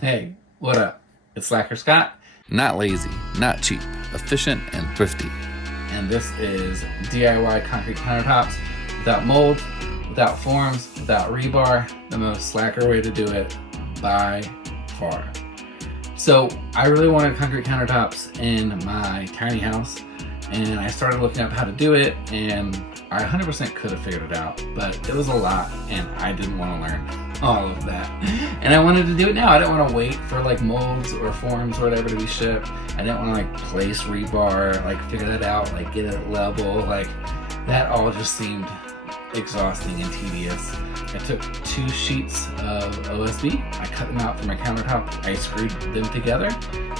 Hey, what up? It's Slacker Scott. Not lazy, not cheap, efficient and thrifty. And this is DIY concrete countertops without molds, without forms, without rebar, the most slacker way to do it by far. So I really wanted concrete countertops in my tiny house, and I started looking up how to do it, and I 100% could have figured it out, but it was a lot and I didn't want to learn all of that. And I wanted to do it now. I didn't want to wait for like molds or forms or whatever to be shipped. I didn't want to like place rebar, like figure that out, like get it level, like that all just seemed exhausting and tedious. I took 2 sheets of OSB, I cut them out for my countertop, I screwed them together,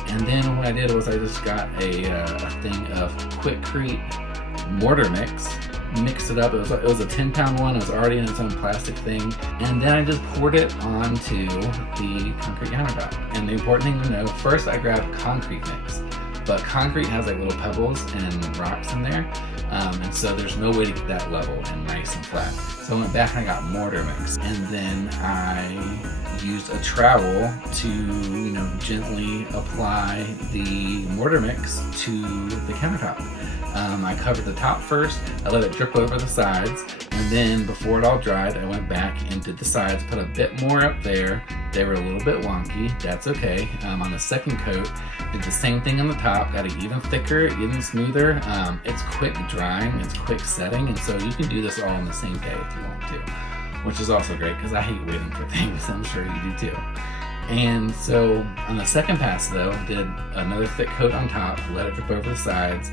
and then what I did was I just got a thing of Quickcrete mortar mix, mixed it up. It was a 10-pound one. It was already in its own plastic thing, and then I just poured it onto the concrete countertop. And the important thing to know, first I grabbed concrete mix, but concrete has like little pebbles and rocks in there, and so there's no way to get that level and nice and flat. So I went back and I got mortar mix, and then I used a trowel to gently apply the mortar mix to the countertop. I covered the top first, I let it drip over the sides, and then before it all dried, I went back and did the sides, put a bit more up there. They were a little bit wonky, that's okay. On the second coat, did the same thing on the top, got it even thicker, even smoother. It's quick drying, it's quick setting, and so you can do this all on the same day if you want to, which is also great because I hate waiting for things. I'm sure you do too. And so on the second pass though, did another thick coat on top, let it drip over the sides,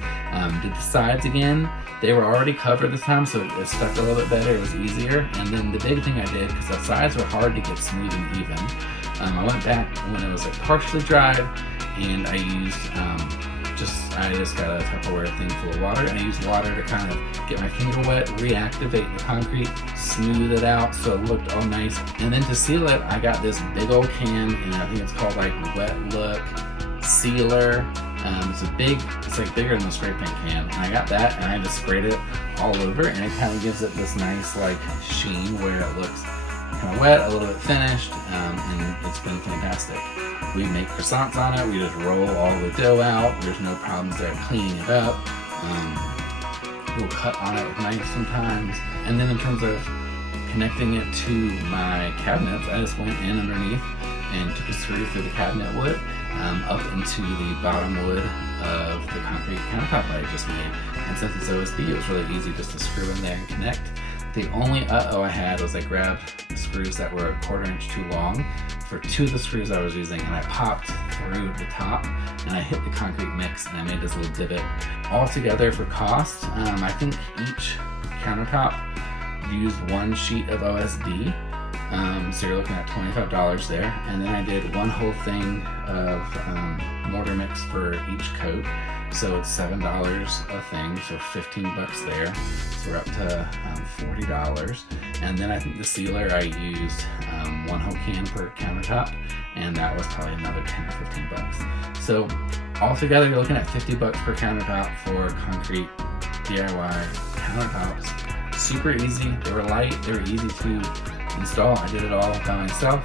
did the sides again. They were already covered this time, so it stuck a little bit better, it was easier. And then the big thing I did, because the sides were hard to get smooth and even, I went back when it was like partially dried, and I used, I just got a Tupperware thing full of water, and I used water to kind of get my finger wet, reactivate the concrete, smooth it out so it looked all nice. And then to seal it, I got this big old can, and I think it's called like Wet Look Sealer. It's like bigger than the spray paint can. And I got that, and I just sprayed it all over, and it kind of gives it this nice like sheen where it looks kind of wet, a little bit finished, and it's been fantastic. We make croissants on it, we just roll all the dough out, there's no problems there cleaning it up. We'll cut on it with knives sometimes. And then in terms of connecting it to my cabinets, I just went in underneath and took a screw through the cabinet wood up into the bottom wood of the concrete countertop that I just made. And since it's OSB, it was really easy just to screw in there and connect. The only I had was I grabbed the screws that were 1/4 inch too long for 2 of the screws I was using, and I popped through the top and I hit the concrete mix and I made this little divot. Altogether for cost, I think each countertop used 1 sheet of OSB, so you're looking at $25 there. And then I did 1 whole thing of mortar mix for each coat. So it's $7 a thing, so 15 bucks there. So we're up to $40. And then I think the sealer I used 1 whole can per countertop, and that was probably another 10 or 15 bucks. So altogether, you're looking at 50 bucks per countertop for concrete DIY countertops. Super easy. They were light. They were easy to install. I did it all by myself,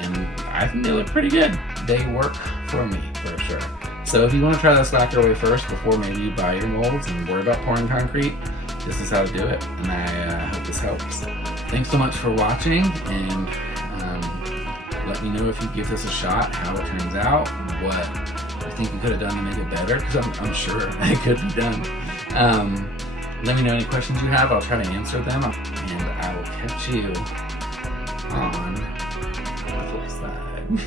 and I think they look pretty good. They work for me for sure. So if you want to try the slacker way first before maybe you buy your molds and worry about pouring concrete, this is how to do it, and I hope this helps. Thanks so much for watching, and let me know if you give this a shot, how it turns out, what you think you could have done to make it better, because I'm sure it could be done. Let me know any questions you have, I'll try to answer them, and I will catch you on the flip side.